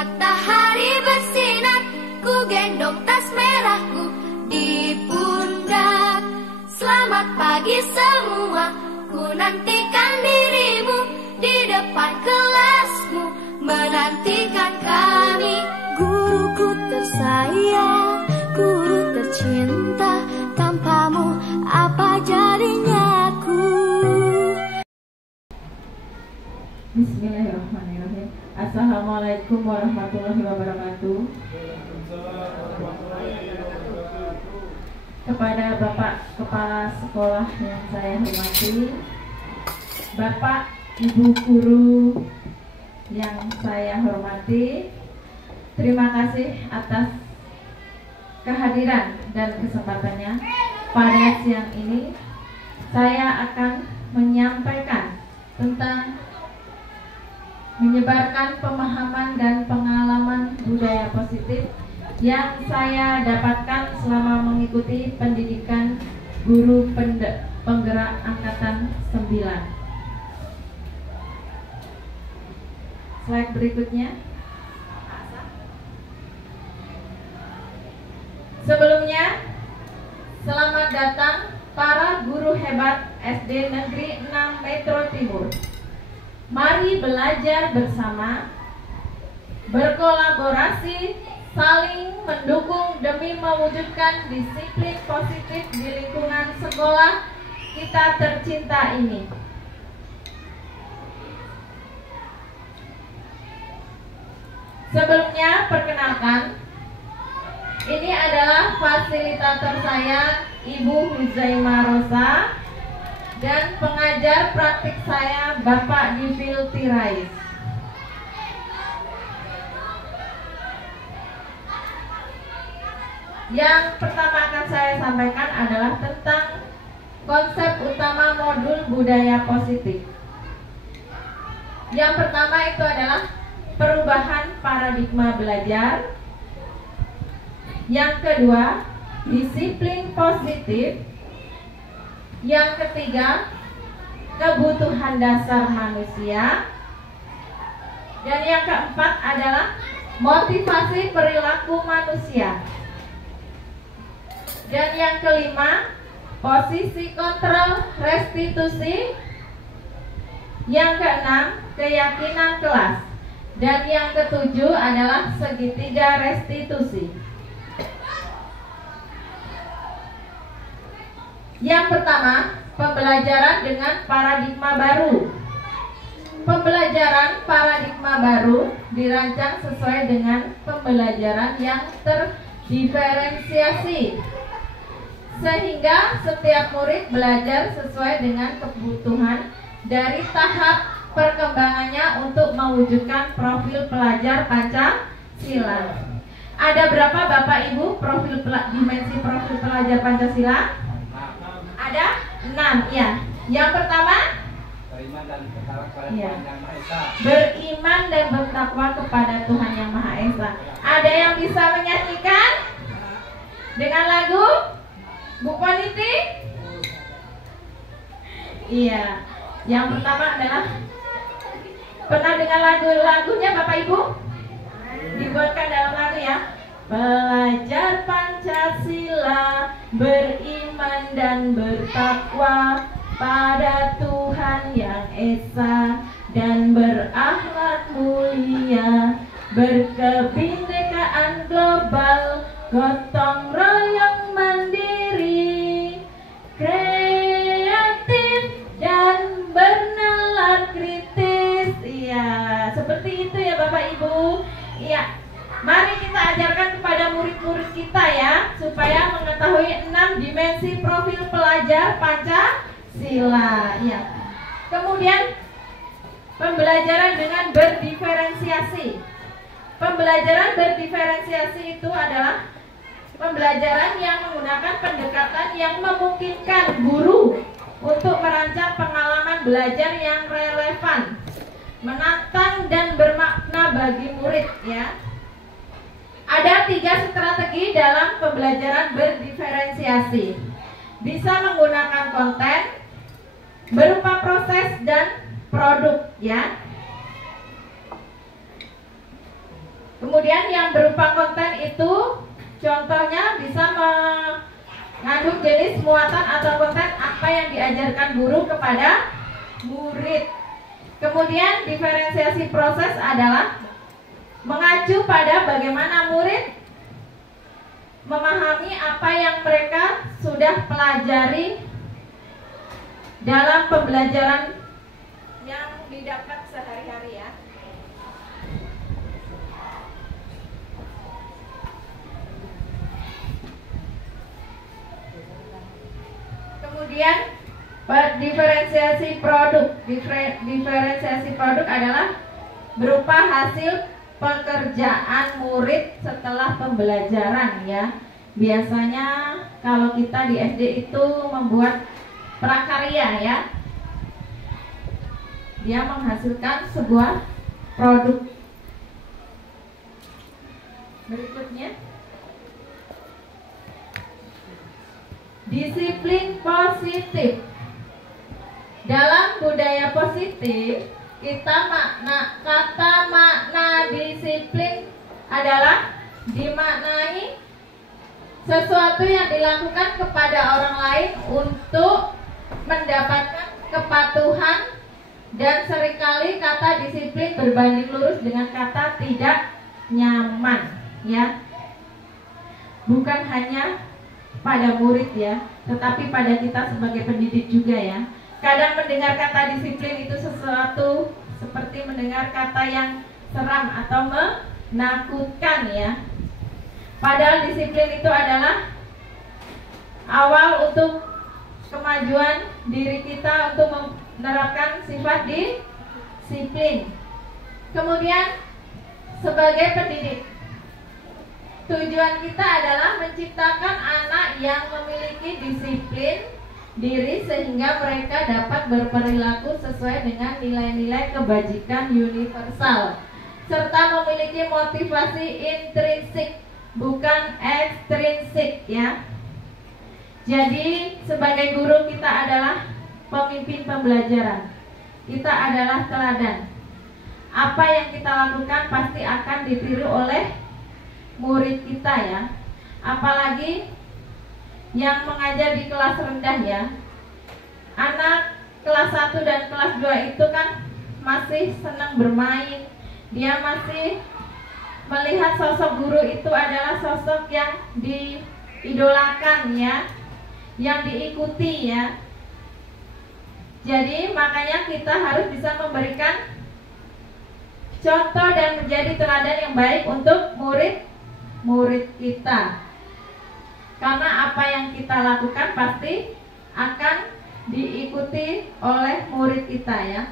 Matahari bersinar, ku gendong tas merahku di pundak. Selamat pagi semua, ku nantikan dirimu di depan kelasmu, menantikan kami. Guruku tersayang, guru tercinta, tanpamu apa jadinya aku? Bismillahirrahmanirrahim. Assalamualaikum warahmatullahi wabarakatuh. Kepada Bapak Kepala Sekolah yang saya hormati, Bapak Ibu Guru yang saya hormati, terima kasih atas kehadiran dan kesempatannya. Pada siang ini saya akan menyampaikan tentang menyebarkan pemahaman dan pengalaman budaya positif yang saya dapatkan selama mengikuti pendidikan guru penggerak angkatan 9. Slide berikutnya. Sebelumnya, selamat datang para guru hebat SD Negeri 6 Metro Timur. Mari belajar bersama, berkolaborasi, saling mendukung demi mewujudkan disiplin positif di lingkungan sekolah kita tercinta ini. Sebelumnya, perkenalkan, ini adalah fasilitator saya, Ibu Huzaimah Rosa, dan pengajar praktik saya, Bapak Difil Tirais. Yang pertama akan saya sampaikan adalah tentang konsep utama modul budaya positif. Yang pertama itu adalah perubahan paradigma belajar. Yang kedua, disiplin positif. Yang ketiga, kebutuhan dasar manusia. Dan yang keempat adalah motivasi perilaku manusia. Dan yang kelima, posisi kontrol restitusi. Yang keenam, keyakinan kelas. Dan yang ketujuh adalah segitiga restitusi. Yang pertama, pembelajaran dengan paradigma baru. Pembelajaran paradigma baru dirancang sesuai dengan pembelajaran yang terdiferensiasi, sehingga setiap murid belajar sesuai dengan kebutuhan dari tahap perkembangannya untuk mewujudkan profil pelajar Pancasila. Ada berapa Bapak Ibu dimensi profil pelajar Pancasila? Ada 6, ya. Yang pertama, beriman dan bertakwa kepada Tuhan Yang Maha Esa. Beriman dan bertakwa kepada Tuhan Yang Maha Esa. Ada yang bisa menyanyikan dengan lagu Bu Poniti? Iya. Yang pertama adalah, pernah dengar lagunya Bapak Ibu? Dibuatkan dalam lagu ya. Belajar Pancasila, beriman dan bertakwa pada Tuhan Yang Esa, dan berakhlak mulia, berkebinekaan global, gotong royong mandiri, kreatif dan bernalar kritis. Iya, seperti itu ya Bapak Ibu. Iya. Mari kita ajarkan kepada murid-murid kita ya, supaya mengetahui 6 dimensi profil pelajar Pancasila. Ya. Kemudian pembelajaran dengan berdiferensiasi. Pembelajaran berdiferensiasi itu adalah pembelajaran yang menggunakan pendekatan yang memungkinkan guru untuk merancang pengalaman belajar yang relevan, menantang dan bermakna bagi murid ya. Ada 3 strategi dalam pembelajaran berdiferensiasi. Bisa menggunakan konten berupa proses dan produk ya. Kemudian yang berupa konten itu contohnya bisa mengandung jenis, muatan, atau konten apa yang diajarkan guru kepada murid. Kemudian diferensiasi proses adalah mengacu pada bagaimana murid memahami apa yang mereka sudah pelajari dalam pembelajaran yang didapat sehari-hari ya. Kemudian diferensiasi produk. Diferensiasi produk adalah berupa hasil pekerjaan murid setelah pembelajaran ya. Biasanya kalau kita di SD itu membuat prakarya ya, dia menghasilkan sebuah produk. Berikutnya, disiplin positif. Dalam budaya positif, kata makna disiplin adalah dimaknai sesuatu yang dilakukan kepada orang lain untuk mendapatkan kepatuhan, dan seringkali kata disiplin berbanding lurus dengan kata tidak nyaman ya. Bukan hanya pada murid ya, tetapi pada kita sebagai pendidik juga ya. Kadang mendengar kata disiplin itu sesuatu seperti mendengar kata yang seram atau menakutkan ya. Padahal disiplin itu adalah awal untuk kemajuan diri kita untuk menerapkan sifat disiplin. Kemudian sebagai pendidik, tujuan kita adalah menciptakan anak yang memiliki disiplin diri sehingga mereka dapat berperilaku sesuai dengan nilai-nilai kebajikan universal serta memiliki motivasi intrinsik bukan ekstrinsik ya. Jadi sebagai guru kita adalah pemimpin pembelajaran. Kita adalah teladan. Apa yang kita lakukan pasti akan ditiru oleh murid kita ya. Apalagi yang mengajar di kelas rendah ya. Anak kelas 1 dan kelas 2 itu kan masih senang bermain. Dia masih melihat sosok guru itu adalah sosok yang diidolakan ya, yang diikuti ya. Jadi makanya kita harus bisa memberikan contoh dan menjadi teladan yang baik untuk murid-murid kita. Karena apa yang kita lakukan pasti akan diikuti oleh murid kita ya.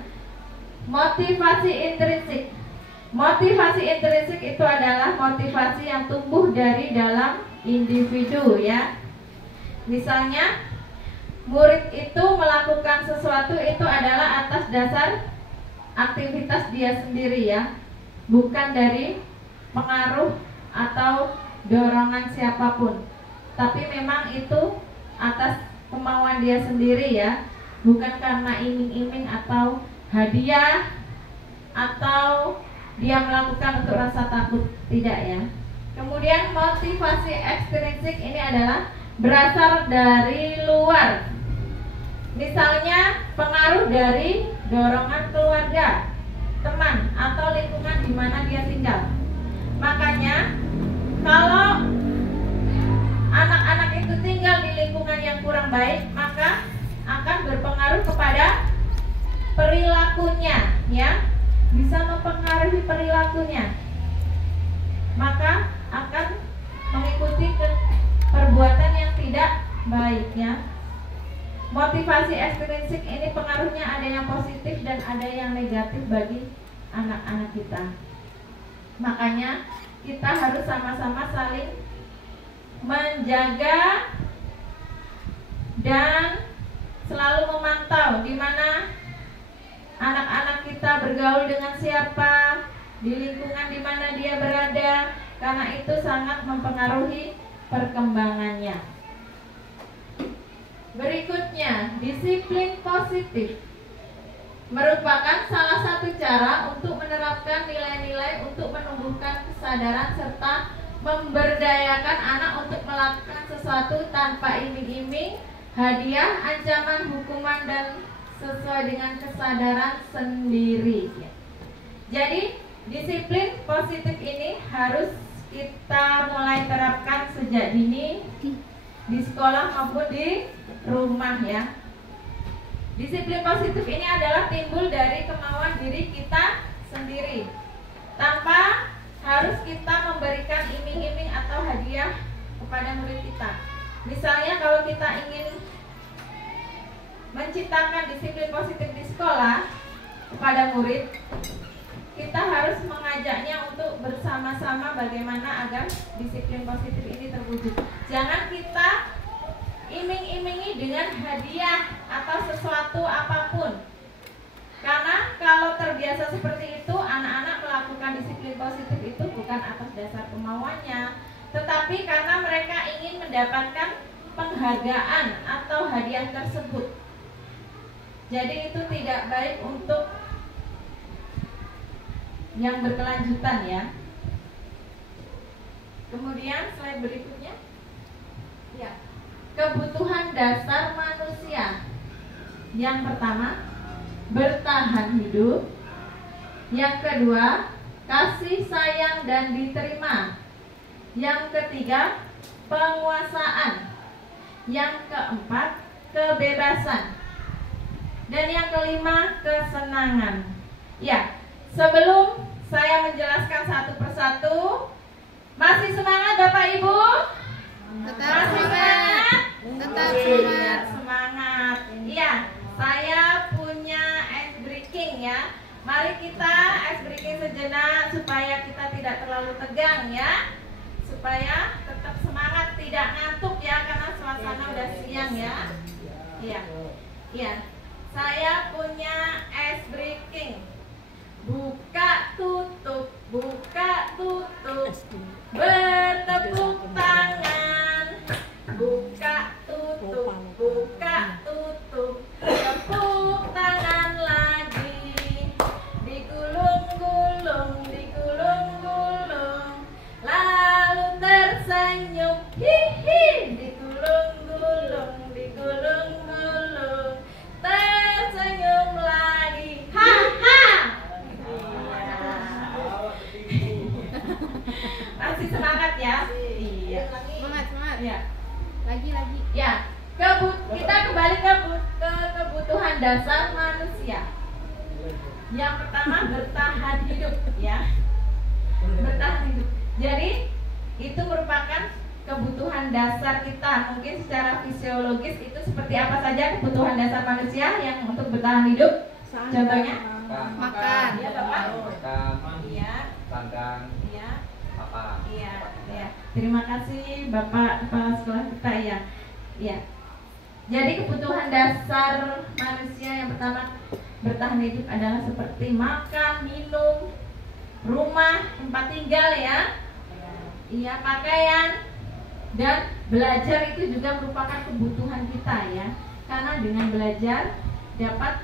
Motivasi intrinsik. Motivasi intrinsik itu adalah motivasi yang tumbuh dari dalam individu ya. Misalnya murid itu melakukan sesuatu itu adalah atas dasar aktivitas dia sendiri ya, bukan dari pengaruh atau dorongan siapapun. Tapi memang itu atas kemauan dia sendiri ya, bukan karena iming-iming atau hadiah atau dia melakukan untuk rasa takut, tidak ya. Kemudian motivasi ekstrinsik ini adalah berasal dari luar. Misalnya pengaruh dari dorongan keluarga, teman, atau lingkungan di mana dia tinggal. Makanya kalau anak-anak itu tinggal di lingkungan yang kurang baik, maka akan berpengaruh kepada perilakunya ya. Bisa mempengaruhi perilakunya, maka akan mengikuti perbuatan yang tidak baik ya. Motivasi ekstrinsik ini pengaruhnya ada yang positif dan ada yang negatif bagi anak-anak kita. Makanya kita harus sama-sama saling menjaga dan selalu memantau di mana anak-anak kita bergaul dengan siapa, di lingkungan di mana dia berada, karena itu sangat mempengaruhi perkembangannya. Berikutnya, disiplin positif merupakan salah satu cara untuk menerapkan nilai-nilai untuk menumbuhkan kesadaran kesadaran serta memberdayakan anak untuk melakukan sesuatu tanpa iming-iming, hadiah, ancaman, hukuman, dan sesuai dengan kesadaran sendiri. Jadi disiplin positif ini harus kita mulai terapkan sejak dini di sekolah maupun di rumah ya. Disiplin positif ini adalah timbul dari kemauan diri kita sendiri, tanpa harus kita memberikan iming-iming atau hadiah kepada murid kita. Misalnya kalau kita ingin menciptakan disiplin positif di sekolah kepada murid, kita harus mengajaknya untuk bersama-sama bagaimana agar disiplin positif ini terwujud. Jangan kita iming-imingi dengan hadiah atau sesuatu apapun. Karena kalau terbiasa seperti itu, anak-anak melakukan disiplin positif itu bukan atas dasar kemauannya, tetapi karena mereka ingin mendapatkan penghargaan atau hadiah tersebut. Jadi itu tidak baik untuk yang berkelanjutan ya. Kemudian slide berikutnya. Ya. Kebutuhan dasar manusia. Yang pertama, bertahan hidup. Yang kedua, kasih sayang dan diterima. Yang ketiga, penguasaan. Yang keempat, kebebasan. Dan yang kelima, kesenangan. Ya, sebelum saya menjelaskan satu persatu, masih semangat Bapak Ibu? Tetap semangat. Tetap semangat. Semangat. Iya, saya punya ice breaking ya. Mari kita ice breaking sejenak supaya kita tidak terlalu tegang ya. Supaya tetap semangat, tidak ngantuk ya, karena suasana udah siang ya. Iya. Iya. Saya punya ice breaking. Buka tutup, buka tutup. Bertepuk tangan. Buka tutup, buka tutup. Tepuk tangan lagi. Digulung-gulung, digulung-gulung. Lalu tersenyum. Hihi. Digulung-gulung, digulung-gulung. Tersenyum lagi. Ha ha. Masih semangat ya? Iya. Semangat, semangat. Ya. Lagi. Ya. Kita kembali ke kebutuhan dasar manusia. Yang pertama, bertahan hidup ya. Bertahan hidup. Jadi itu merupakan kebutuhan dasar kita. Mungkin secara fisiologis itu seperti apa saja kebutuhan dasar manusia yang untuk bertahan hidup? Contohnya? Makan. Iya, Bapak. Makan. Iya. Sandang. Iya. Apa? Iya. Iya. Terima kasih Bapak Kepala Sekolah kita ya. Iya. Jadi kebutuhan dasar manusia yang pertama bertahan hidup adalah seperti makan, minum, rumah, tempat tinggal ya. Iya, pakaian. Dan belajar itu juga merupakan kebutuhan kita ya. Karena dengan belajar dapat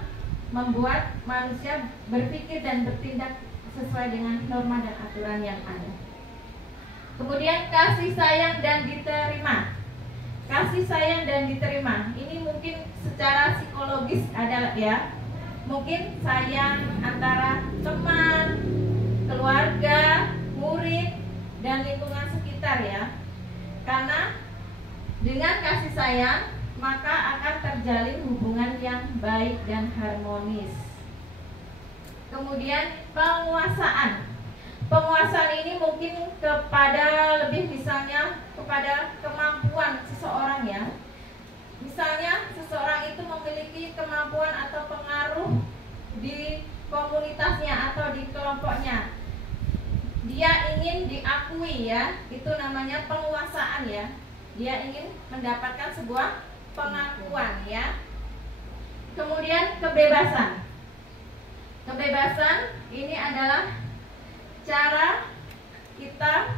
membuat manusia berpikir dan bertindak sesuai dengan norma dan aturan yang ada. Kemudian kasih sayang dan diterima. Kasih sayang dan diterima. Ini mungkin secara psikologis ada ya. Mungkin sayang antara teman, keluarga, murid, dan lingkungan sekitar ya. Karena dengan kasih sayang maka akan terjalin hubungan yang baik dan harmonis. Kemudian penguasaan. Penguasaan ini mungkin kepada lebih misalnya kepada kemampuan seseorang ya. Misalnya seseorang itu memiliki kemampuan atau pengaruh di komunitasnya atau di kelompoknya. Dia ingin diakui ya, itu namanya penguasaan ya. Dia ingin mendapatkan sebuah pengakuan ya. Kemudian kebebasan. Kebebasan ini adalah cara kita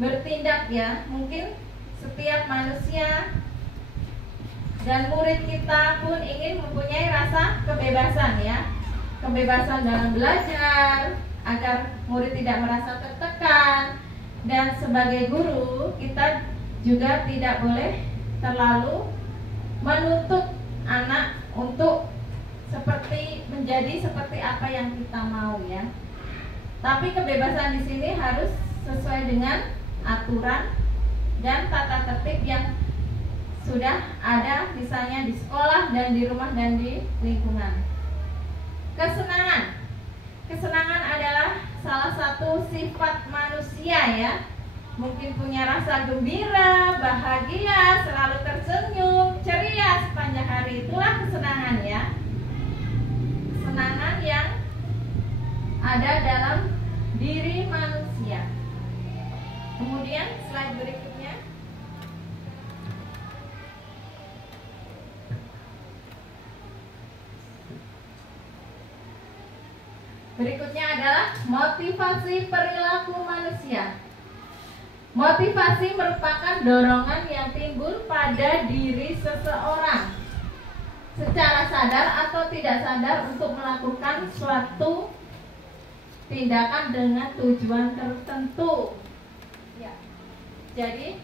bertindak ya. Mungkin setiap manusia dan murid kita pun ingin mempunyai rasa kebebasan ya. Kebebasan dalam belajar, agar murid tidak merasa tertekan. Dan sebagai guru, kita juga tidak boleh terlalu menuntut anak untuk menjadi seperti apa yang kita mau ya. Tapi kebebasan di sini harus sesuai dengan aturan dan tata tertib yang sudah ada misalnya di sekolah dan di rumah dan di lingkungan. Kesenangan. Kesenangan adalah salah satu sifat manusia ya. Mungkin punya rasa gembira, bahagia, selalu tersenyum, ceria sepanjang hari. Itulah kesenangan ya. Kesenangan yang ada dalam diri manusia. Kemudian slide berikutnya. Berikutnya adalah motivasi perilaku manusia. Motivasi merupakan dorongan yang timbul pada diri seseorang secara sadar atau tidak sadar untuk melakukan suatu tindakan dengan tujuan tertentu. Ya. Jadi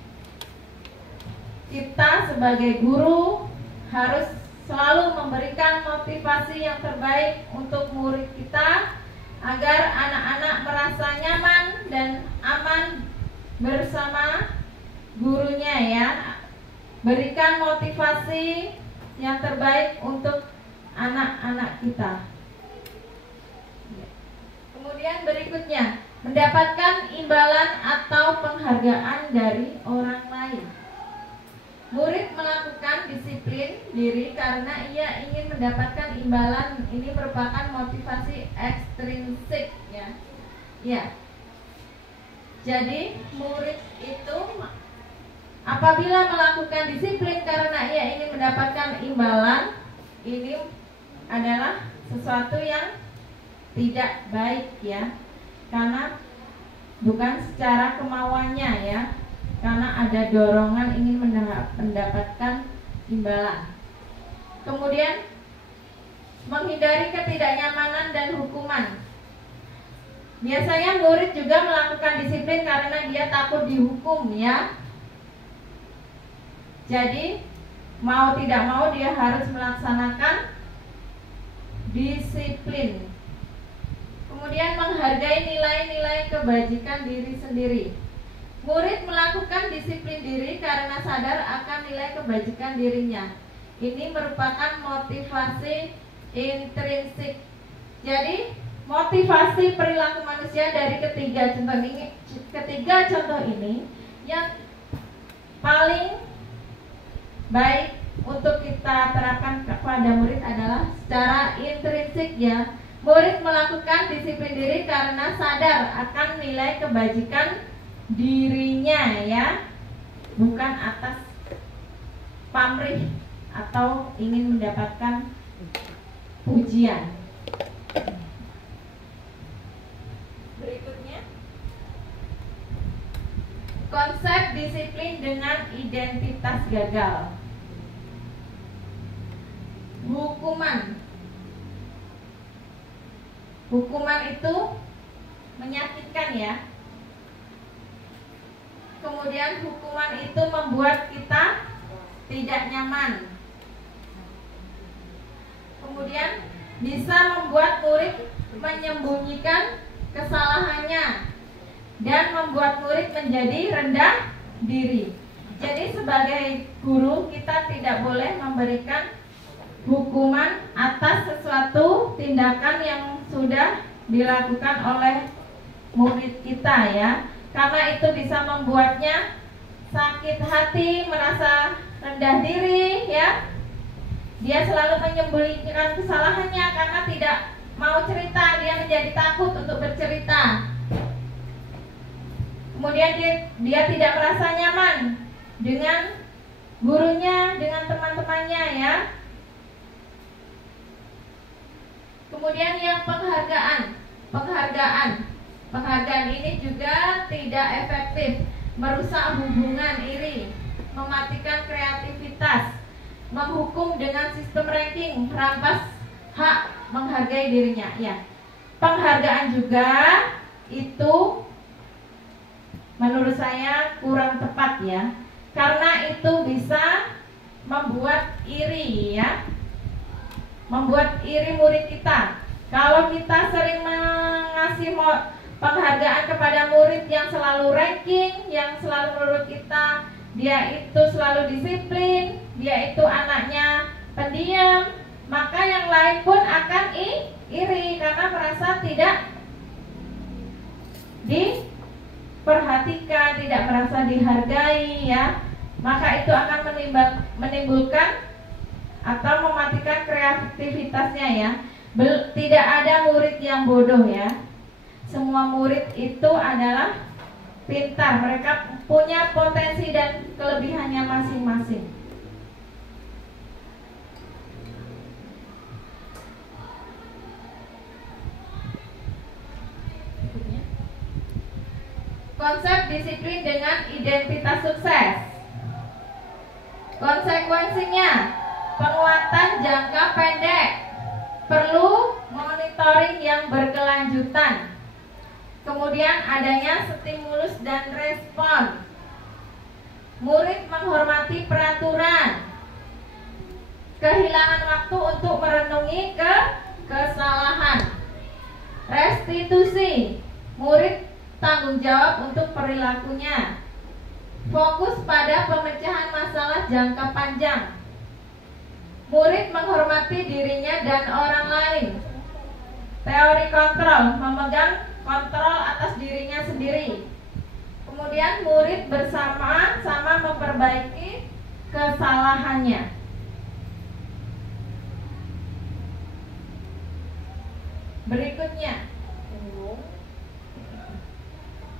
kita sebagai guru harus selalu memberikan motivasi yang terbaik untuk murid kita agar anak-anak merasa nyaman dan aman bersama gurunya ya. Berikan motivasi yang terbaik untuk anak-anak kita. Kemudian berikutnya, mendapatkan imbalan atau penghargaan dari orang lain. Murid melakukan disiplin diri karena ia ingin mendapatkan imbalan. Ini merupakan motivasi ekstrinsik ya. Ya. Jadi murid itu apabila melakukan disiplin karena ia ingin mendapatkan imbalan, ini adalah sesuatu yang tidak baik ya. Karena bukan secara kemauannya ya. Karena ada dorongan ingin mendapatkan imbalan. Kemudian menghindari ketidaknyamanan dan hukuman. Biasanya murid juga melakukan disiplin karena dia takut dihukum ya. Jadi mau tidak mau dia harus melaksanakan disiplin. Kemudian menghargai nilai-nilai kebajikan diri sendiri. Murid melakukan disiplin diri karena sadar akan nilai kebajikan dirinya. Ini merupakan motivasi intrinsik. Jadi motivasi perilaku manusia dari ketiga contoh ini yang paling baik untuk kita terapkan kepada murid adalah secara intrinsik ya. Murid melakukan disiplin diri karena sadar akan nilai kebajikan dirinya ya, bukan atas pamrih atau ingin mendapatkan pujian. Berikutnya, konsep disiplin dengan identitas gagal. Hukuman itu menyakitkan ya. Kemudian hukuman itu membuat kita tidak nyaman. Kemudian bisa membuat murid menyembunyikan kesalahannya dan membuat murid menjadi rendah diri. Jadi sebagai guru kita tidak boleh memberikan hukuman atas sesuatu tindakan yang sudah dilakukan oleh murid kita ya. Karena itu bisa membuatnya sakit hati, merasa rendah diri ya. Dia selalu menyembunyikan kesalahannya karena tidak mau cerita, dia menjadi takut untuk bercerita. Kemudian dia tidak merasa nyaman dengan gurunya, dengan teman-temannya ya. Kemudian yang Penghargaan ini juga tidak efektif, merusak hubungan iri, mematikan kreativitas, menghukum dengan sistem ranking, merampas hak menghargai dirinya. Ya, penghargaan juga itu menurut saya kurang tepat ya, karena itu bisa membuat iri ya, membuat iri murid kita. Kalau kita sering mengasih penghargaan kepada murid yang selalu ranking, yang selalu menurut kita dia itu selalu disiplin, dia itu anaknya pendiam, maka yang lain pun akan iri karena merasa tidak diperhatikan, tidak merasa dihargai ya. Maka itu akan menimbulkan atau mematikan kreativitasnya ya. Tidak ada murid yang bodoh ya. Semua murid itu adalah pintar, mereka punya potensi dan kelebihannya masing-masing. Konsep disiplin dengan identitas sukses. Konsekuensinya, penguatan jangka pendek, perlu monitoring yang berkelanjutan. Kemudian adanya stimulus dan respon. Murid menghormati peraturan. Kehilangan waktu untuk merenungi kesalahan. Restitusi. Murid tanggung jawab untuk perilakunya. Fokus pada pemecahan masalah jangka panjang. Murid menghormati dirinya dan orang lain. Teori kontrol, memegang kontrol atas dirinya sendiri. Kemudian murid bersama-sama memperbaiki kesalahannya. Berikutnya,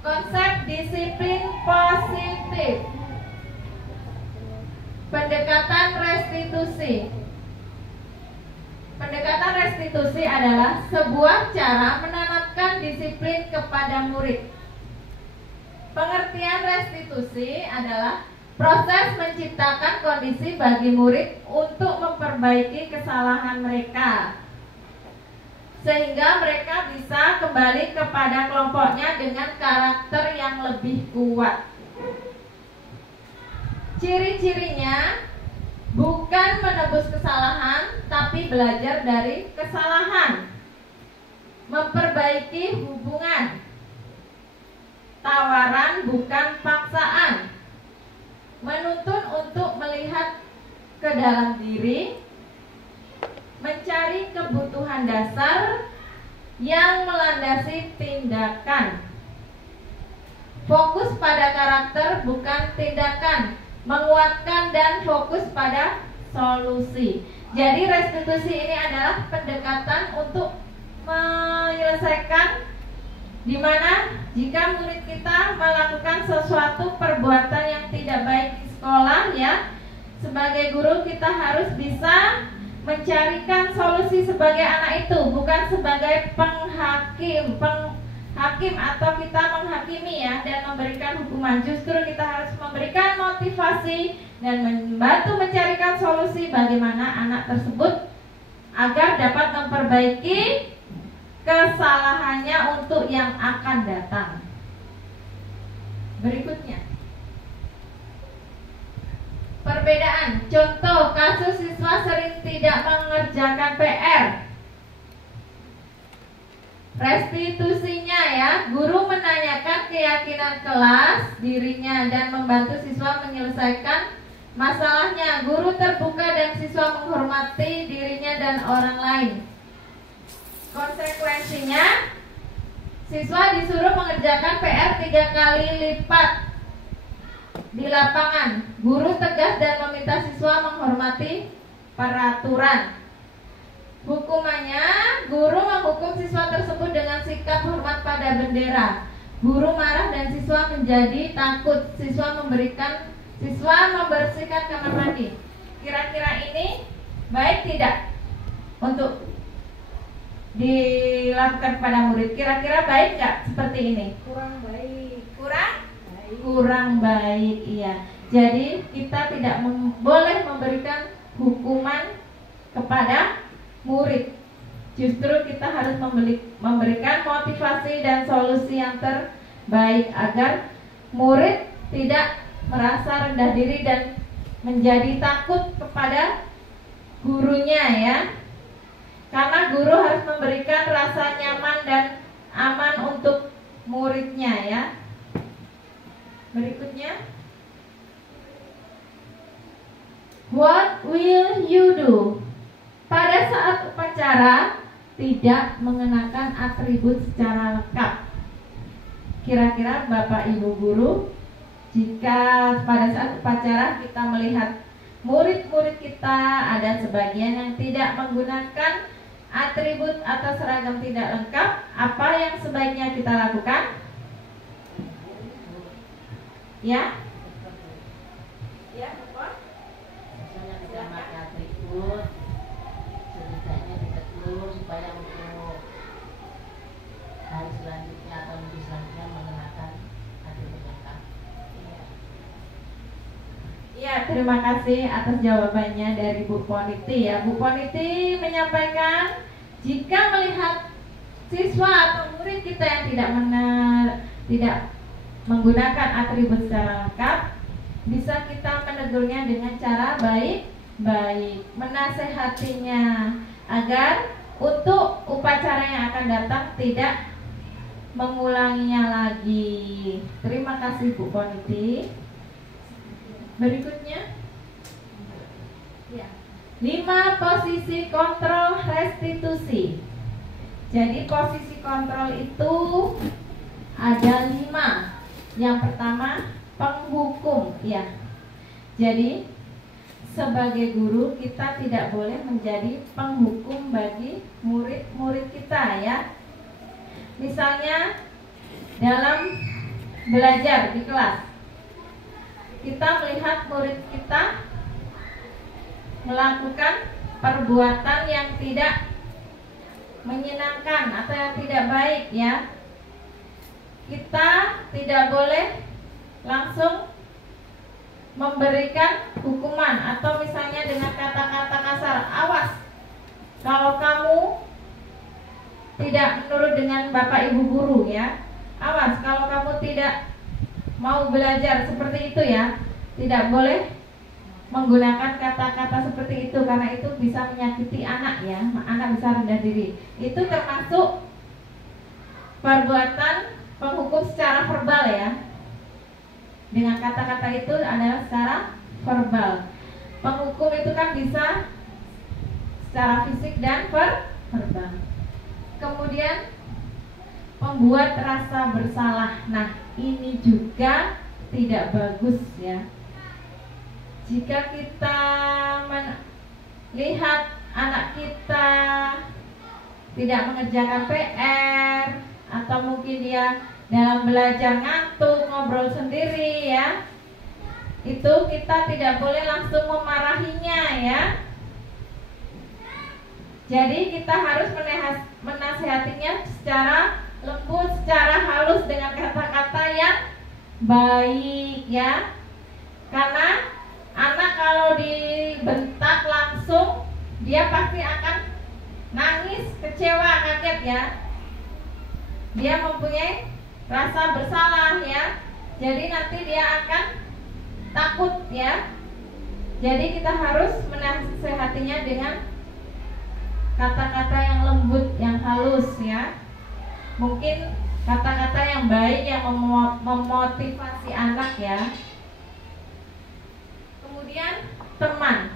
konsep disiplin positif. Pendekatan restitusi. Pendekatan restitusi adalah sebuah cara menanamkan disiplin kepada murid. Pengertian restitusi adalah proses menciptakan kondisi bagi murid untuk memperbaiki kesalahan mereka, sehingga mereka bisa kembali kepada kelompoknya dengan karakter yang lebih kuat. Ciri-cirinya bukan menebus kesalahan, tapi belajar dari kesalahan. Memperbaiki hubungan. Tawaran bukan paksaan. Menuntun untuk melihat ke dalam diri. Mencari kebutuhan dasar yang melandasi tindakan. Fokus pada karakter bukan tindakan. Menguatkan dan fokus pada solusi. Jadi restitusi ini adalah pendekatan untuk menyelesaikan, di mana jika murid kita melakukan sesuatu perbuatan yang tidak baik di sekolah ya, sebagai guru kita harus bisa mencarikan solusi sebagai anak itu, bukan sebagai penghakim atau kita menghakimi ya dan memberikan hukuman. Justru kita harus memberikan motivasi dan membantu mencarikan solusi bagaimana anak tersebut agar dapat memperbaiki kesalahannya untuk yang akan datang. Berikutnya, perbedaan. Contoh kasus siswa sering tidak mengerjakan PR. Restitusinya ya, guru menanyakan keyakinan kelas dirinya dan membantu siswa menyelesaikan masalahnya. Guru terbuka dan siswa menghormati dirinya dan orang lain. Konsekuensinya, siswa disuruh mengerjakan PR 3 kali lipat di lapangan. Guru tegas dan meminta siswa menghormati peraturan. Hukumannya, guru menghukum siswa tersebut dengan sikap hormat pada bendera. Guru marah dan siswa menjadi takut. Siswa membersihkan kamar mandi. Kira-kira ini baik tidak untuk dilakukan pada murid? Kira-kira baik nggak seperti ini? Kurang baik. Kurang baik, iya. Jadi kita tidak boleh memberikan hukuman kepada murid. Justru kita harus memberikan motivasi dan solusi yang terbaik agar murid tidak merasa rendah diri dan menjadi takut kepada gurunya ya. Karena guru harus memberikan rasa nyaman dan aman untuk muridnya ya. Berikutnya, what will you do? Pada saat upacara tidak mengenakan atribut secara lengkap. Kira-kira Bapak Ibu guru, jika pada saat upacara kita melihat murid-murid kita ada sebagian yang tidak menggunakan atribut atau seragam tidak lengkap, apa yang sebaiknya kita lakukan? Ya? Ya, Bapak? Misalnya tidak pakai atribut, setidaknya ditegur supaya untuk hari selanjutnya atau minggu selanjutnya mengenakan atribut lengkap. Ya, terima kasih atas jawabannya dari Bu Poniti ya. Bu Poniti menyampaikan jika melihat siswa atau murid kita yang tidak menggunakan atribut secara lengkap, bisa kita menegurnya dengan cara baik-baik, menasehatinya agar untuk upacara yang akan datang tidak mengulanginya lagi. Terima kasih Bu Poniti. Berikutnya, 5 posisi kontrol restitusi. Jadi posisi kontrol itu ada 5. Yang pertama, penghukum ya. Jadi sebagai guru kita tidak boleh menjadi penghukum bagi murid-murid kita ya. Misalnya dalam belajar di kelas, kita melihat murid kita melakukan perbuatan yang tidak menyenangkan atau yang tidak baik ya. Kita tidak boleh langsung memberikan hukuman atau misalnya dengan kata-kata kasar, awas kalau kamu tidak menurut dengan Bapak Ibu guru ya, awas kalau kamu tidak mau belajar seperti itu ya. Tidak boleh menggunakan kata-kata seperti itu karena itu bisa menyakiti anak ya, anak bisa rendah diri. Itu termasuk perbuatan penghukum secara verbal ya. Dengan kata-kata itu adalah secara verbal. Penghukum itu kan bisa secara fisik dan verbal. Kemudian membuat rasa bersalah. Nah, ini juga tidak bagus ya. Jika kita melihat anak kita tidak mengerjakan PR atau mungkin dia dalam belajar ngantuk, ngobrol sendiri ya, itu kita tidak boleh langsung memarahinya ya. Jadi kita harus menasihatinya secara lembut, secara halus dengan kata-kata yang baik ya. Karena anak kalau dibentak langsung dia pasti akan nangis, kecewa, kaget ya. Dia mempunyai rasa bersalah ya. Jadi nanti dia akan takut ya. Jadi kita harus menasihatinya dengan kata-kata yang lembut, yang halus ya. Mungkin kata-kata yang baik yang memotivasi anak ya. Kemudian teman.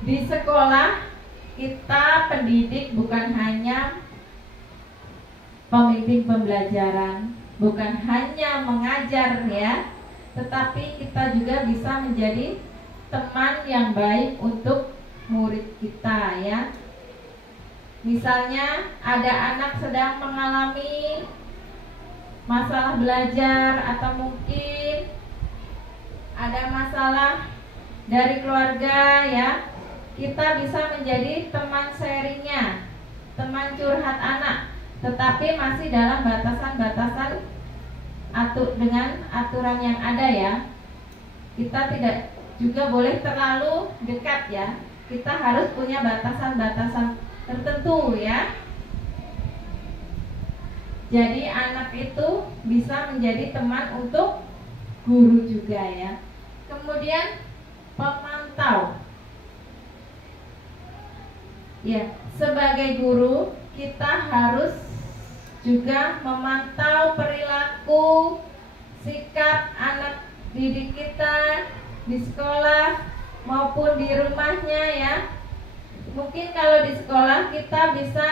Di sekolah kita pendidik bukan hanya pemimpin pembelajaran, bukan hanya mengajar ya, tetapi kita juga bisa menjadi teman yang baik untuk murid kita ya. Misalnya ada anak sedang mengalami masalah belajar atau mungkin ada masalah dari keluarga ya, kita bisa menjadi teman sharingnya, teman curhat anak, tetapi masih dalam batasan-batasan dengan aturan yang ada ya. Kita tidak juga boleh terlalu dekat ya. kita harus punya batasan-batasan tertentu ya. Jadi anak itu bisa menjadi teman untuk guru juga ya. Kemudian pemantau. Ya, sebagai guru kita harus juga memantau perilaku, sikap anak didik kita di sekolah maupun di rumahnya ya. Mungkin kalau di sekolah kita bisa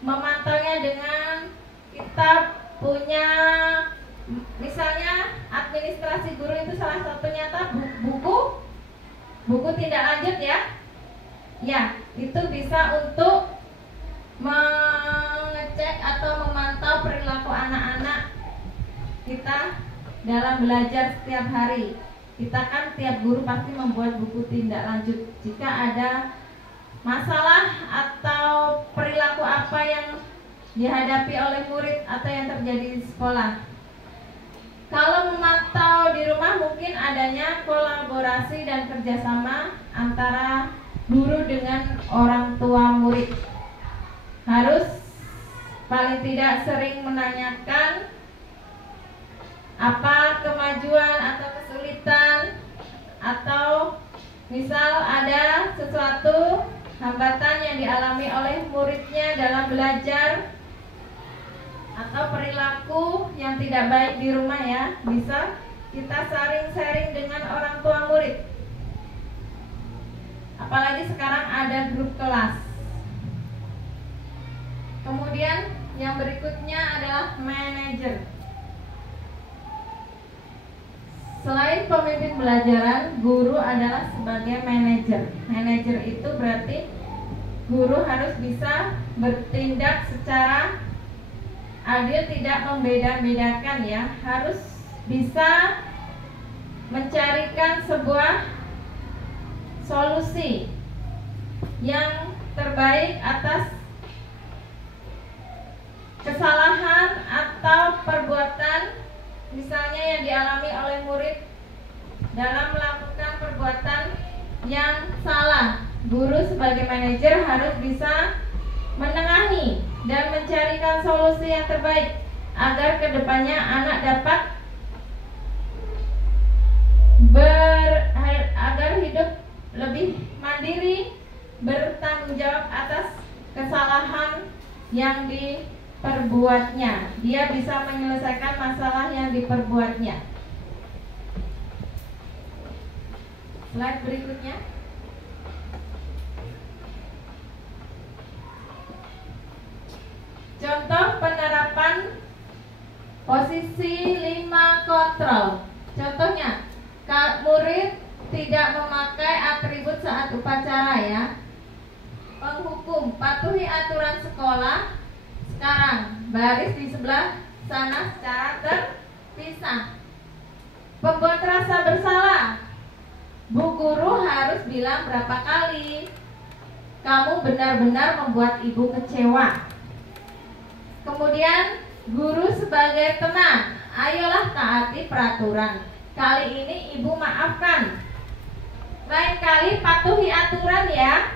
memantaunya dengan kita punya, misalnya administrasi guru itu salah satunya buku tindak lanjut ya. Ya, itu bisa untuk mengecek atau memantau perilaku anak-anak kita dalam belajar setiap hari. Kita kan tiap guru pasti membuat buku tindak lanjut jika ada masalah atau perilaku apa yang dihadapi oleh murid atau yang terjadi di sekolah. Kalau memantau di rumah mungkin adanya kolaborasi dan kerjasama antara guru dengan orang tua murid. Harus paling tidak sering menanyakan apa kemajuan atau kesulitan, atau misal ada sesuatu hambatan yang dialami oleh muridnya dalam belajar atau perilaku yang tidak baik di rumah ya, bisa kita sharing dengan orang tua murid. Apalagi sekarang ada grup kelas. Kemudian yang berikutnya adalah manajer. Selain pemimpin pelajaran, guru adalah sebagai manajer. Manajer itu berarti guru harus bisa bertindak secara adil, tidak membeda-bedakan ya. Harus bisa mencarikan sebuah solusi yang terbaik atas kesalahan atau perbuatan misalnya yang dialami oleh murid dalam melakukan perbuatan yang salah. Guru sebagai manajer harus bisa menengahi dan mencarikan solusi yang terbaik agar kedepannya anak dapat agar hidup lebih mandiri, bertanggung jawab atas kesalahan yang diperbuatnya. Dia bisa menyelesaikan masalah yang diperbuatnya. Slide berikutnya. Contoh penerapan posisi 5 kontrol. Contohnya, murid tidak memakai atribut saat upacara ya. Penghukum, patuhi aturan sekolah. Sekarang baris di sebelah sana secara terpisah. Pembuat rasa bersalah, Bu guru harus bilang berapa kali kamu benar-benar membuat ibu kecewa. Kemudian guru sebagai teman, ayolah taati peraturan. Kali ini ibu maafkan, lain kali patuhi aturan ya.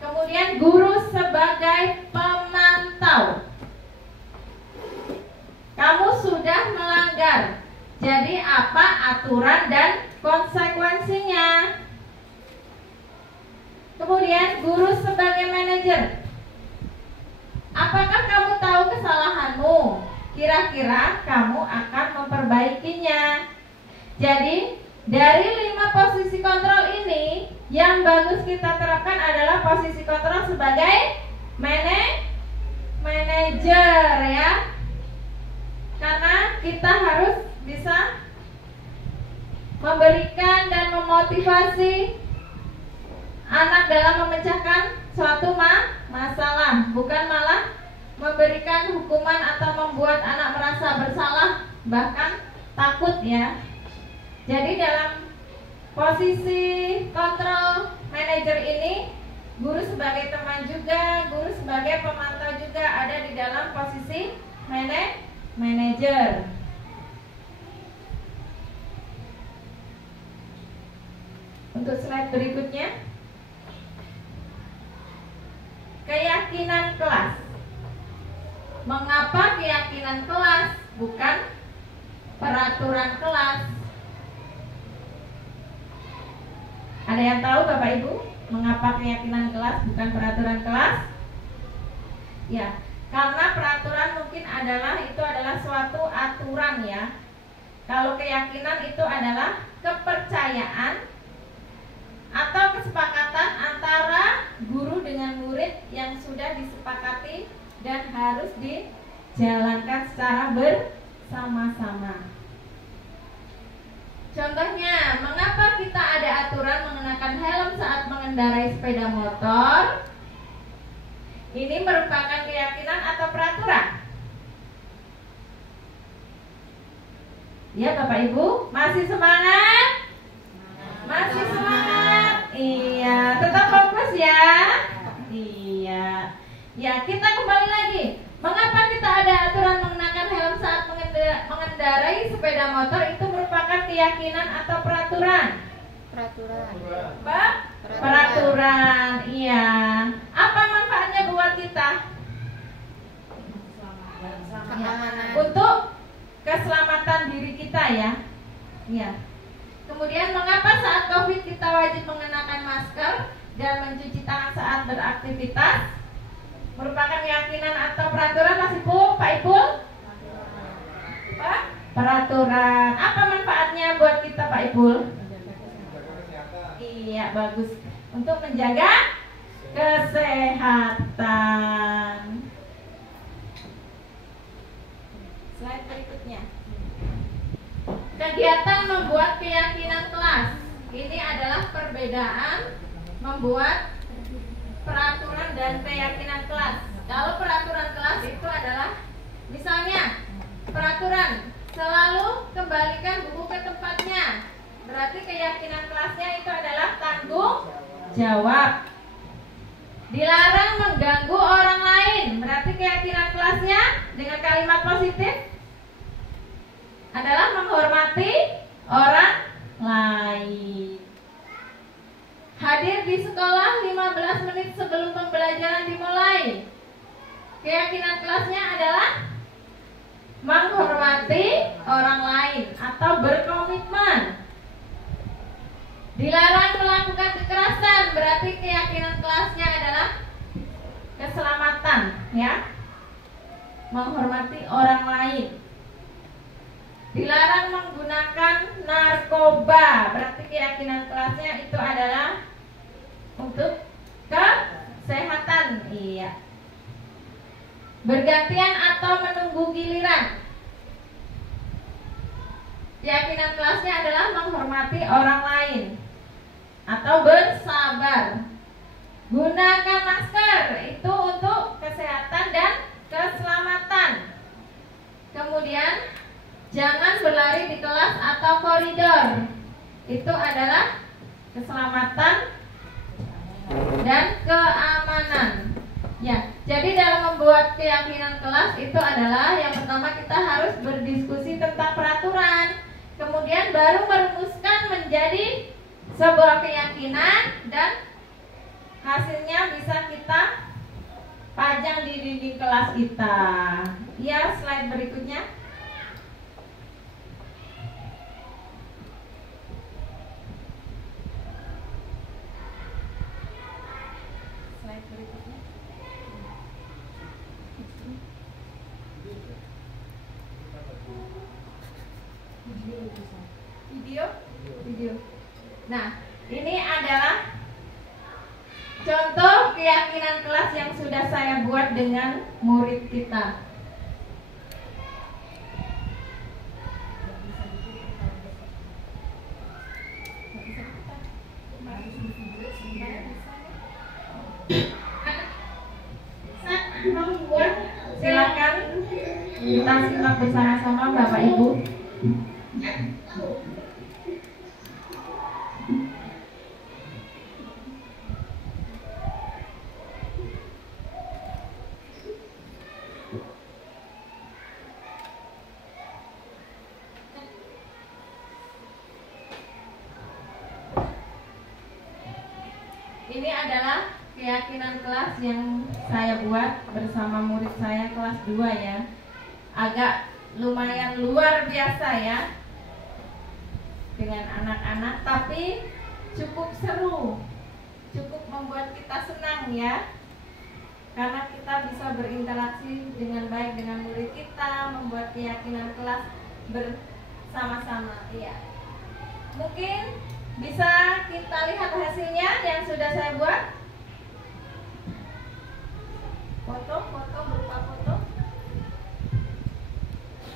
Kemudian guru sebagai pemantau, kamu sudah melanggar, jadi apa aturan dan konsekuensinya. Kemudian guru sebagai manajer, apakah kamu tahu kesalahanmu? Kira-kira kamu akan memperbaikinya. Jadi dari 5 posisi kontrol ini, yang bagus kita terapkan adalah posisi kontrol sebagai manajer ya. Karena kita harus bisa memberikan dan memotivasi anak dalam memecahkan suatu masalah, bukan malah memberikan hukuman atau membuat anak merasa bersalah, bahkan takut ya. Jadi dalam posisi kontrol manajer ini, guru sebagai teman juga, guru sebagai pemantau juga ada di dalam posisi manajer. Slide berikutnya. Keyakinan kelas. Mengapa keyakinan kelas bukan peraturan kelas? Ada yang tahu Bapak Ibu mengapa keyakinan kelas bukan peraturan kelas? Ya, karena peraturan mungkin itu adalah suatu aturan ya. Kalau keyakinan itu adalah kepercayaan atau kesepakatan antara guru dengan murid yang sudah disepakati dan harus dijalankan secara bersama-sama. Contohnya, mengapa kita ada aturan mengenakan helm saat mengendarai sepeda motor? Ini merupakan keyakinan atau peraturan? Ya Bapak Ibu, masih semangat? Masih semangat? Iya, tetap fokus ya. Iya. Ya, kita kembali lagi. Mengapa kita ada aturan mengenakan helm saat mengendarai sepeda motor? Itu merupakan keyakinan atau peraturan? Peraturan. Peraturan. Iya. Apa manfaatnya buat kita? Keamanan. Untuk keselamatan diri kita ya. Iya. Kemudian mengapa saat COVID kita wajib mengenakan masker dan mencuci tangan saat beraktivitas? Merupakan keyakinan atau peraturan Mas Ibu, Pak Ibu? Peraturan. Apa manfaatnya buat kita Pak Ibu? Iya, bagus. Untuk menjaga kesehatan. Slide berikutnya. Kegiatan membuat keyakinan kelas. Ini adalah perbedaan membuat peraturan dan keyakinan kelas. Kalau peraturan kelas itu adalah misalnya peraturan selalu kembalikan buku ke tempatnya. Berarti keyakinan kelasnya itu adalah tanggung jawab. Dilarang mengganggu orang lain. Berarti keyakinan kelasnya dengan kalimat positif adalah menghormati orang lain. Hadir di sekolah 15 menit sebelum pembelajaran dimulai. Keyakinan kelasnya adalah menghormati orang lain atau berkomitmen. Dilarang melakukan kekerasan, berarti keyakinan kelasnya adalah keselamatan, ya. Menghormati orang lain. Dilarang menggunakan narkoba, berarti keyakinan kelasnya itu adalah untuk kesehatan, iya. Bergantian atau menunggu giliran. Keyakinan kelasnya adalah menghormati orang lain atau bersabar. Gunakan masker, itu untuk kesehatan dan keselamatan. Kemudian jangan berlari di kelas atau koridor. Itu adalah keselamatan dan keamanan. Ya, jadi dalam membuat keyakinan kelas itu adalah yang pertama kita harus berdiskusi tentang peraturan, kemudian baru merumuskan menjadi sebuah keyakinan dan hasilnya bisa kita pajang di dinding kelas kita. Ya, slide berikutnya. Slide berikutnya. Video. Nah, ini adalah contoh keyakinan kelas yang sudah saya buat dengan murid kita. Silakan kita simak bersama-sama Bapak Ibu. keyakinan kelas yang saya buat bersama murid saya kelas 2 ya. Agak lumayan luar biasa ya dengan anak-anak, tapi cukup seru, cukup membuat kita senang ya, karena kita bisa berinteraksi dengan baik dengan murid kita, membuat keyakinan kelas bersama-sama ya. Mungkin bisa kita lihat hasilnya yang sudah saya buat. Foto berupa foto.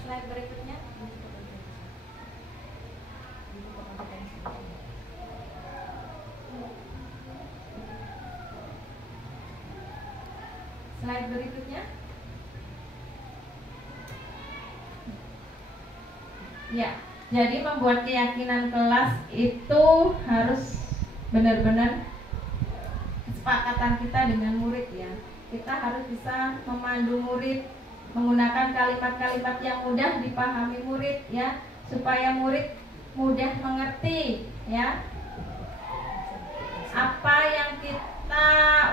Slide berikutnya. Slide berikutnya. Ya, jadi membuat keyakinan kelas itu harus benar-benar kesepakatan kita dengan murid ya. Kita harus bisa memandu murid, menggunakan kalimat-kalimat yang mudah dipahami murid ya, supaya murid mudah mengerti ya. Apa yang kita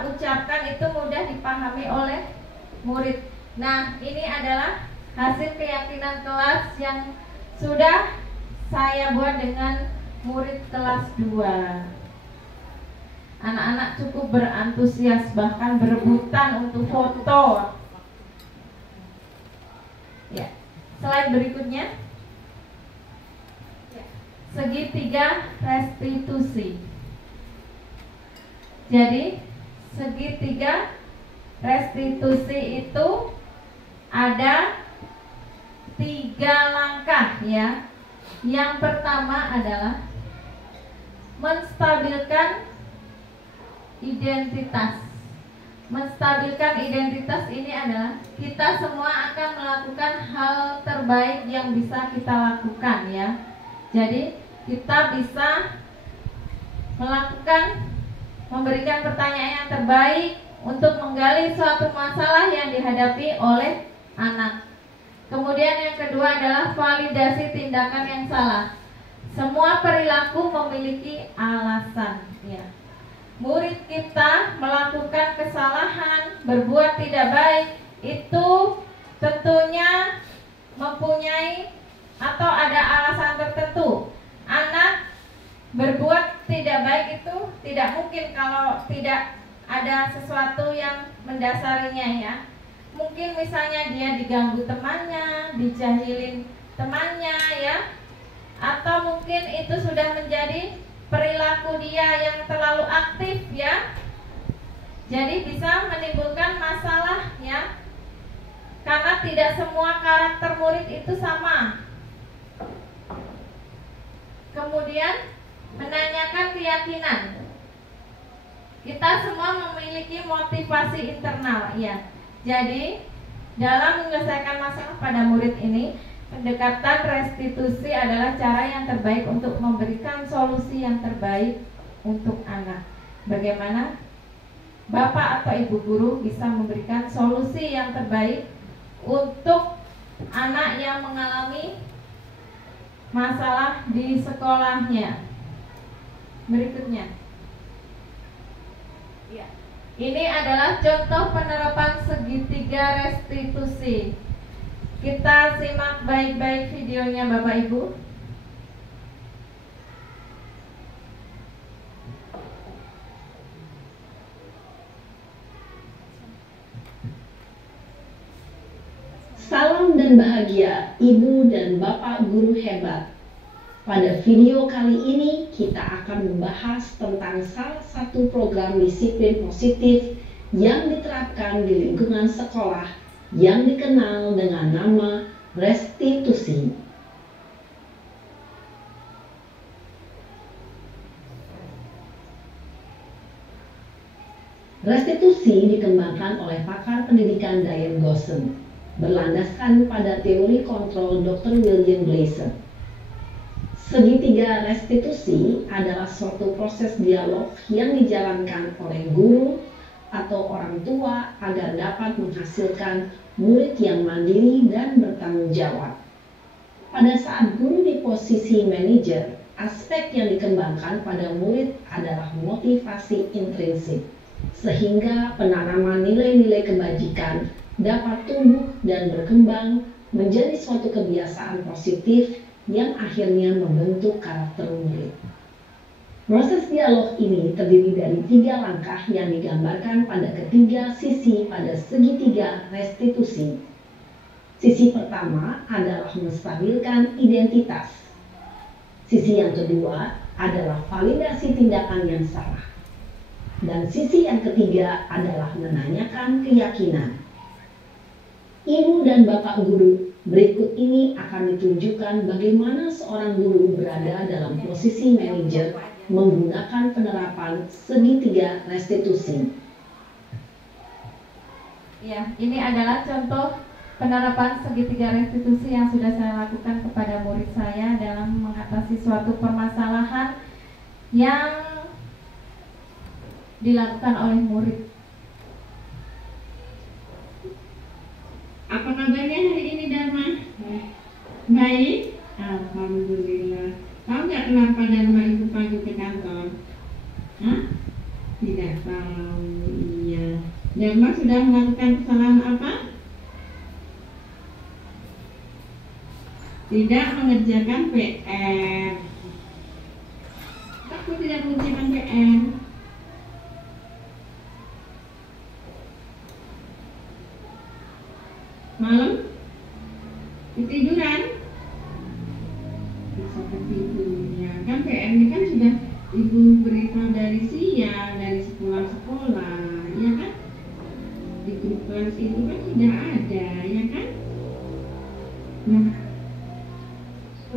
ucapkan itu mudah dipahami oleh murid. Nah, ini adalah hasil keyakinan kelas yang sudah saya buat dengan murid kelas 2. Anak-anak cukup berantusias, bahkan berebutan untuk foto. Ya, slide berikutnya. Ya. Segitiga restitusi. Jadi segitiga restitusi itu ada 3 langkah ya. Yang pertama adalah menstabilkan identitas. Menstabilkan identitas ini adalah kita semua akan melakukan hal terbaik yang bisa kita lakukan ya. Jadi kita bisa memberikan pertanyaan yang terbaik untuk menggali suatu masalah yang dihadapi oleh anak. Kemudian yang kedua adalah validasi tindakan yang salah. Semua perilaku memiliki alasan ya. Murid kita melakukan kesalahan, berbuat tidak baik, itu tentunya mempunyai atau ada alasan tertentu. Anak berbuat tidak baik itu tidak mungkin kalau tidak ada sesuatu yang mendasarinya ya. Mungkin misalnya dia diganggu temannya, dijahilin temannya ya, atau mungkin itu sudah menjadi perilaku dia yang terlalu aktif ya. Jadi bisa menimbulkan masalah ya, karena tidak semua karakter murid itu sama. Kemudian menanyakan keyakinan. Kita semua memiliki motivasi internal ya. Jadi dalam menyelesaikan masalah pada murid ini, pendekatan restitusi adalah cara yang terbaik untuk memberikan solusi yang terbaik untuk anak. Bagaimana Bapak atau Ibu guru bisa memberikan solusi yang terbaik untuk anak yang mengalami masalah di sekolahnya. Berikutnya. Ini adalah contoh penerapan segitiga restitusi. Kita simak baik-baik videonya Bapak Ibu. Salam dan bahagia Ibu dan Bapak guru hebat. Pada video kali ini kita akan membahas tentang salah satu program disiplin positif yang diterapkan di lingkungan sekolah yang dikenal dengan nama restitusi. Restitusi dikembangkan oleh pakar pendidikan Diane Gosson, berlandaskan pada teori kontrol Dr. William Glasser. Segitiga restitusi adalah suatu proses dialog yang dijalankan oleh guru atau orang tua agar dapat menghasilkan murid yang mandiri dan bertanggung jawab. Pada saat guru di posisi manajer, aspek yang dikembangkan pada murid adalah motivasi intrinsik. sehingga penanaman nilai-nilai kebajikan dapat tumbuh dan berkembang menjadi suatu kebiasaan positif yang akhirnya membentuk karakter murid. Proses dialog ini terdiri dari 3 langkah yang digambarkan pada ketiga sisi pada segitiga restitusi. Sisi pertama adalah menstabilkan identitas. Sisi yang kedua adalah validasi tindakan yang salah. Dan sisi yang ketiga adalah menanyakan keyakinan. Ibu dan Bapak guru, berikut ini akan ditunjukkan bagaimana seorang guru berada dalam posisi manajer menggunakan penerapan segitiga restitusi. Ya, ini adalah contoh penerapan segitiga restitusi yang sudah saya lakukan kepada murid saya dalam mengatasi suatu permasalahan yang dilakukan oleh murid. Apa kabarnya hari ini, Dharma? Baik? Alhamdulillah. Tahu nggak kenapa Dharma ibu panggil ke kantor? Hah? Tidak tahu. Iya. Dharma sudah melakukan kesalahan apa? Tidak mengerjakan PR. Aku tidak mengerjakan PR. Malam ketiduran, bisa ketidur ya kan. PR ini kan sudah ibu beritahu dari siang, dari sekolah, ya kan, di grup kelas itu kan sudah ada, ya kan. Nah,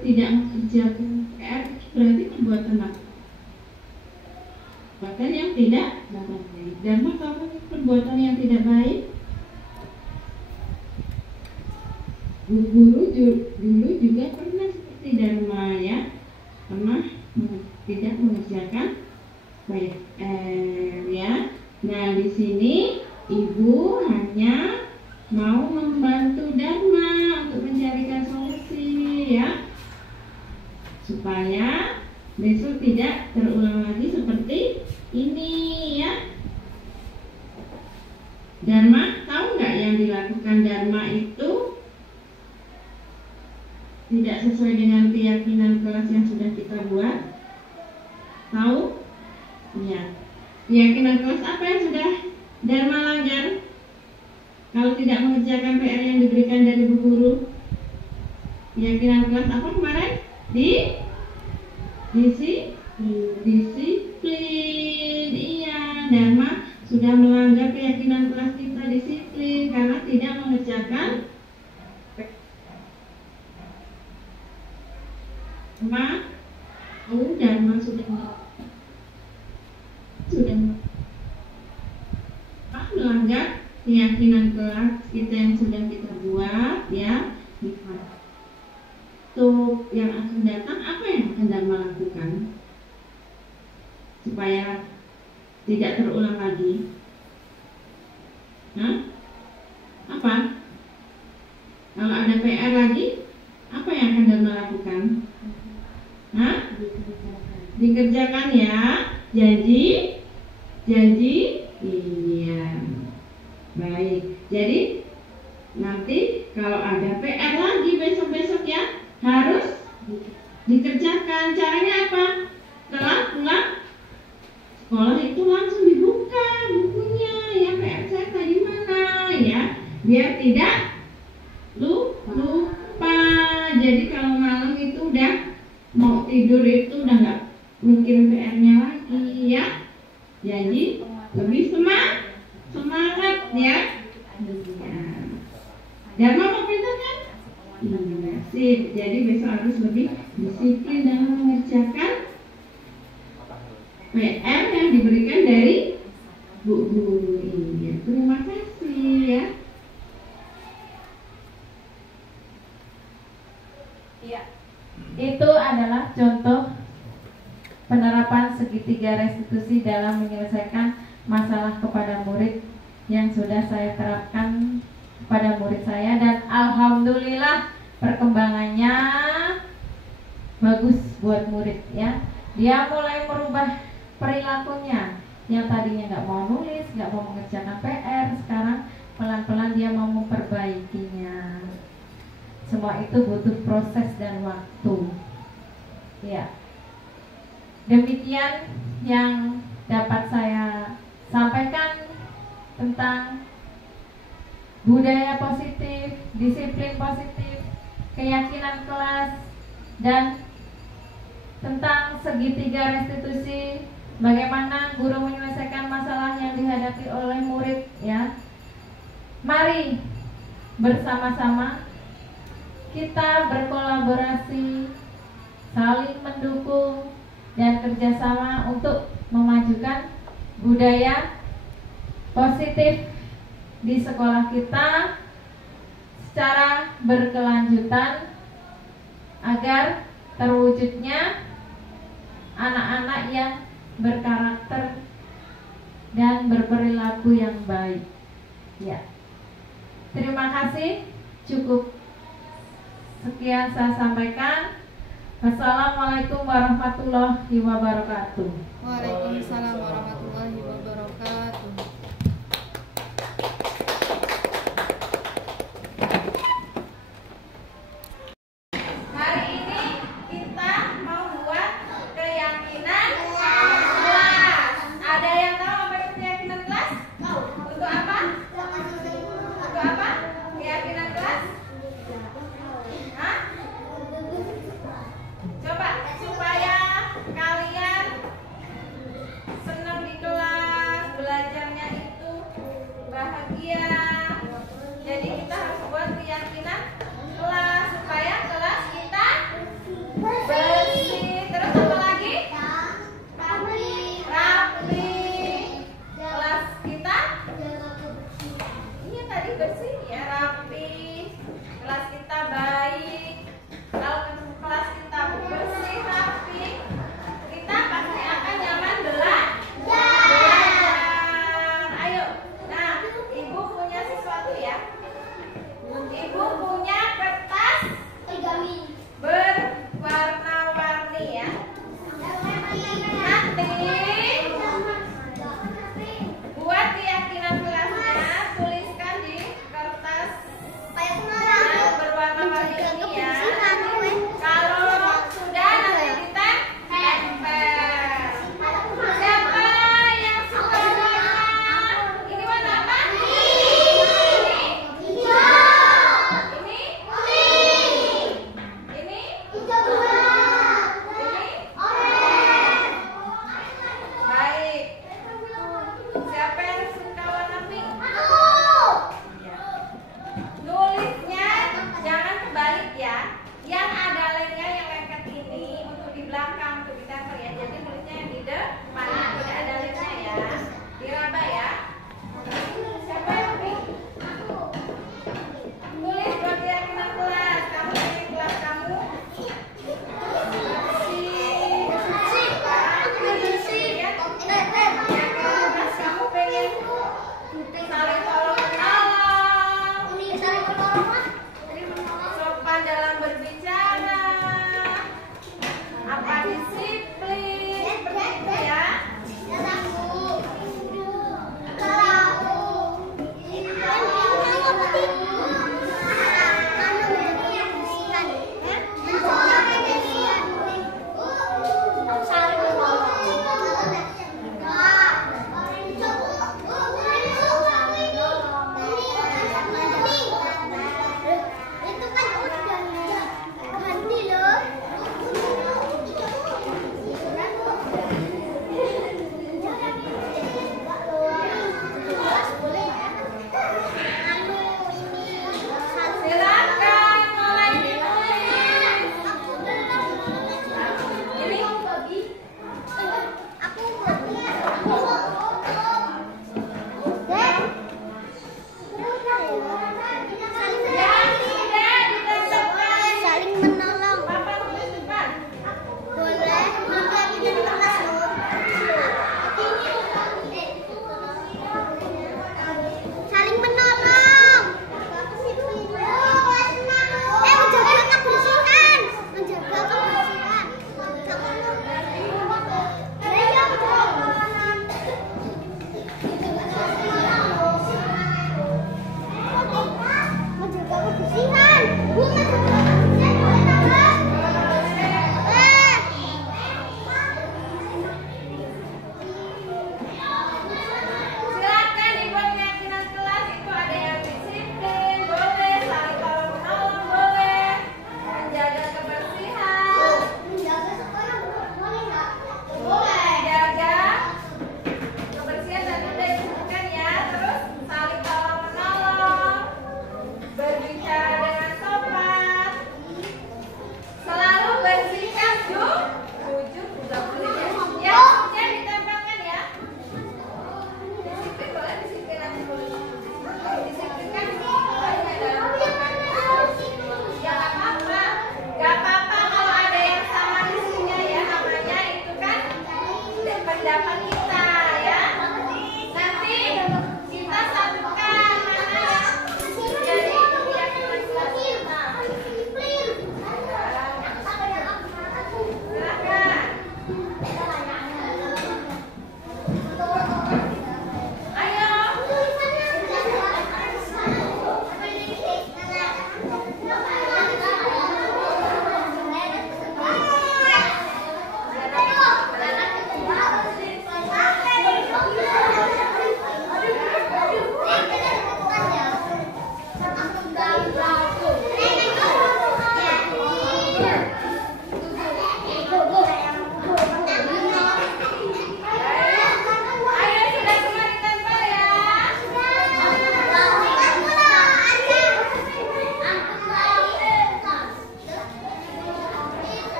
tidak mengerjakan PR berarti perbuatan apa? Perbuatan yang tidak baik. Dan apa perbuatan yang tidak baik? Guru dulu juga pernah seperti Dharma, ya, pernah tidak mengerjakan PR, ya. Nah, di sini ibu hanya mau membantu Dharma untuk mencarikan solusi, ya, supaya besok tidak terulang lagi seperti ini, ya. Dharma, tahu nggak yang dilakukan Dharma itu tidak sesuai dengan keyakinan kelas yang sudah kita buat? Tahu? Ya. Keyakinan kelas apa yang sudah Dharma langgar? Kalau tidak mengerjakan PR yang diberikan dari bu guru. Keyakinan kelas apa kemarin? Disiplin. Iya, Dharma sudah melanggar keyakinan kelas kita disiplin karena tidak mengerjakan Dharma sudah melanggar keyakinan kelas kita yang sudah kita buat, ya. Untuk yang akan datang, apa yang akan Dharma lakukan supaya tidak terulang lagi? Apa? Kalau ada PR lagi, apa yang akan Dharma lakukan? Dikerjakan, ya. Janji. Iya. Baik. Jadi nanti kalau ada PR lagi besok-besok, ya, harus dikerjakan. Caranya apa? Setelah pulang sekolah itu langsung dibuka bukunya, ya, PR saya tadi mana, ya, biar tidak lupa. Jadi kalau malam itu udah mau tidur itu udah nggak mikirin PR-nya lagi, ya. Jadi lebih semangat, ya. Dharma mau pintar kan? Iya, sip. Jadi besok harus lebih disiplin dalam mengerjakan PR yang diberikan dari bu guru ini. Terima kasih, ya. Iya. Itu adalah contoh penerapan segitiga restitusi dalam menyelesaikan masalah kepada murid yang sudah saya terapkan kepada murid saya, dan alhamdulillah perkembangannya bagus buat murid, ya. Dia mulai merubah perilakunya, Yang tadinya nggak mau nulis, nggak mau mengerjakan PR, sekarang pelan-pelan dia mau memperbaikinya. Semua itu butuh proses dan waktu. Ya, demikian yang dapat saya sampaikan tentang budaya positif, disiplin positif, keyakinan kelas, dan tentang segitiga restitusi, bagaimana guru menyelesaikan masalah yang dihadapi oleh murid, ya. Mari bersama-sama kita berkolaborasi, saling mendukung dan kerjasama untuk memajukan budaya positif di sekolah kita secara berkelanjutan agar terwujudnya anak-anak yang berkarakter dan berperilaku yang baik. Ya, terima kasih. Cukup sekian saya sampaikan. Wassalamualaikum warahmatullahi wabarakatuh. Waalaikumsalam warahmatullahi wabarakatuh. Hari ini kita mau buat keyakinan kelas. Ada yang tahu apa itu keyakinan kelas? Untuk apa? Untuk apa? Keyakinan kelas? Hah? Coba supaya kalian senang di kelas, belajarnya itu bahagia. Jadi kita harus buat keyakinan kelas supaya kelas kita bersih. Terus apa lagi? Rapi. Kelas kita? Iya tadi bersih ya, rapi. Kelas kita baik. Kalau kelas kita bersih, rapi, kita pasti akan nyaman belajar. Ayo. Nah, ibu punya sesuatu ya. Ibu punya kertas berwarna-warni ya. Nanti buat keyakinan kelasnya, tuliskan di kertas yang berwarna-warni ini ya. Kalau sudah nanti ditempel. Siapa yang suka warna? Ini warna apa? Baik. Siapa yang suka warna pink? Nulisnya jangan kebalik ya. Yang ada lemnya yang lengket ini untuk di belakang untuk ditempel ya. Jadi nulisnya yang di depan, tidak ada lemnya ya. Diraba ya. Siapa yang pink? Tulis buat keyakinan kelas. Kamu ingin kelas kamu bersih. Kelas kamu pengen saling tolong menolong, sopan dalam berbicara, apa disiplin, seperti itu ya.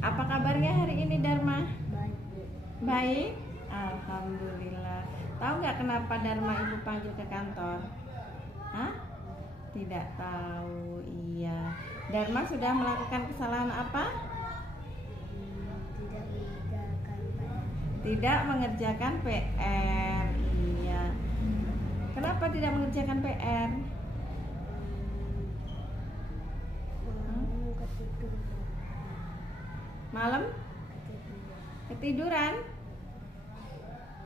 Apa kabarnya hari ini, Dharma? Baik. Baik? Alhamdulillah. Tahu nggak kenapa Dharma ibu panggil ke kantor? Hah? Tidak tahu. Iya. Dharma sudah melakukan kesalahan apa? Tidak mengerjakan PR. Iya. Kenapa tidak mengerjakan PR? Malam? Ketiduran?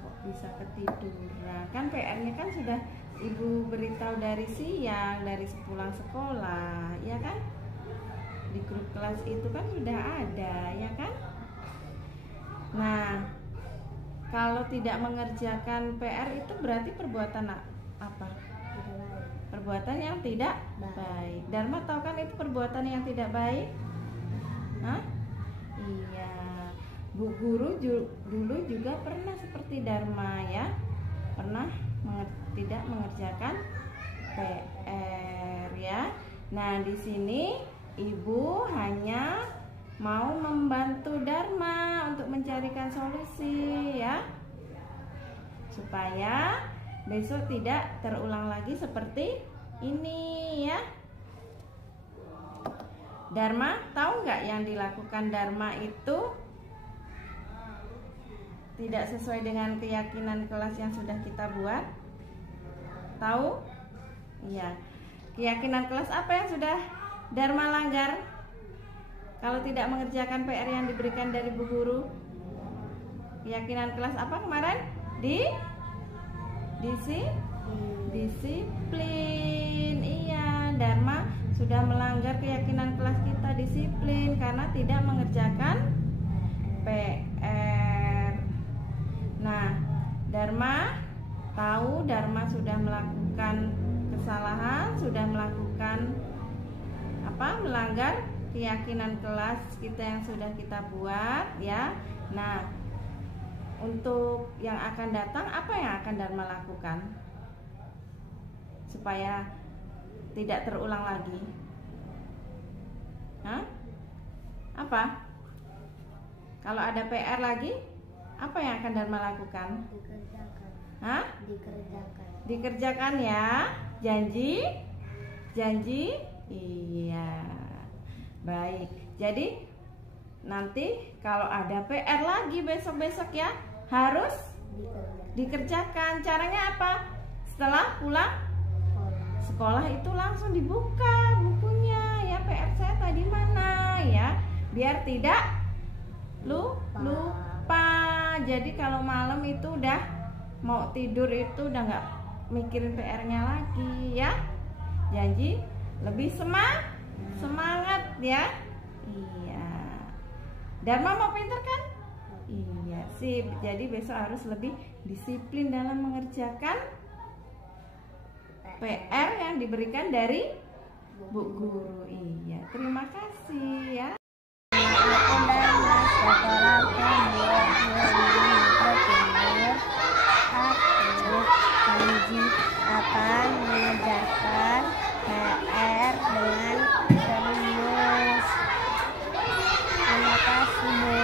Kok bisa ketiduran? Kan PR-nya kan sudah ibu beritahu dari siang, dari sepulang sekolah, ya kan? Di grup kelas itu kan sudah ada, ya kan? Nah, kalau tidak mengerjakan PR itu berarti perbuatan apa? Perbuatan yang tidak baik. Dharma tahu kan itu perbuatan yang tidak baik? Hah? Iya, Bu Guru dulu juga pernah seperti Dharma ya, pernah tidak mengerjakan PR ya. Nah di sini Ibu hanya mau membantu Dharma untuk mencarikan solusi ya, supaya besok tidak terulang lagi seperti ini ya. Dharma, tahu nggak yang dilakukan Dharma itu tidak sesuai dengan keyakinan kelas yang sudah kita buat? Tahu? Iya. Keyakinan kelas apa yang sudah Dharma langgar? Kalau tidak mengerjakan PR yang diberikan dari Bu Guru? Keyakinan kelas apa kemarin? Disiplin. Iya, Dharma sudah melanggar keyakinan kelas kita, disiplin karena tidak mengerjakan PR. Nah, Dharma tahu Dharma sudah melakukan kesalahan, sudah melakukan melanggar keyakinan kelas kita yang sudah kita buat ya. Nah, untuk yang akan datang apa yang akan Dharma lakukan supaya tidak terulang lagi? Hah? Apa? Kalau ada PR lagi, apa yang akan Dharma lakukan? Dikerjakan. Hah? Dikerjakan ya. Janji? Iya. Baik. Jadi nanti kalau ada PR lagi besok-besok ya, harus dikerjakan. Caranya apa? Setelah pulang sekolah itu langsung dibuka bukunya ya, PR saya tadi mana ya, biar tidak lupa. Jadi kalau malam itu udah mau tidur itu udah nggak mikirin PR-nya lagi ya. Janji lebih semangat ya. Iya. Dharma mau pinter kan? Iya sih. Jadi besok harus lebih disiplin dalam mengerjakan PR yang diberikan dari Bu Guru. Iya, terima kasih ya. Aku Dharma sekolah Aku janji akan mengerjakan PR dengan serius. Terima kasih.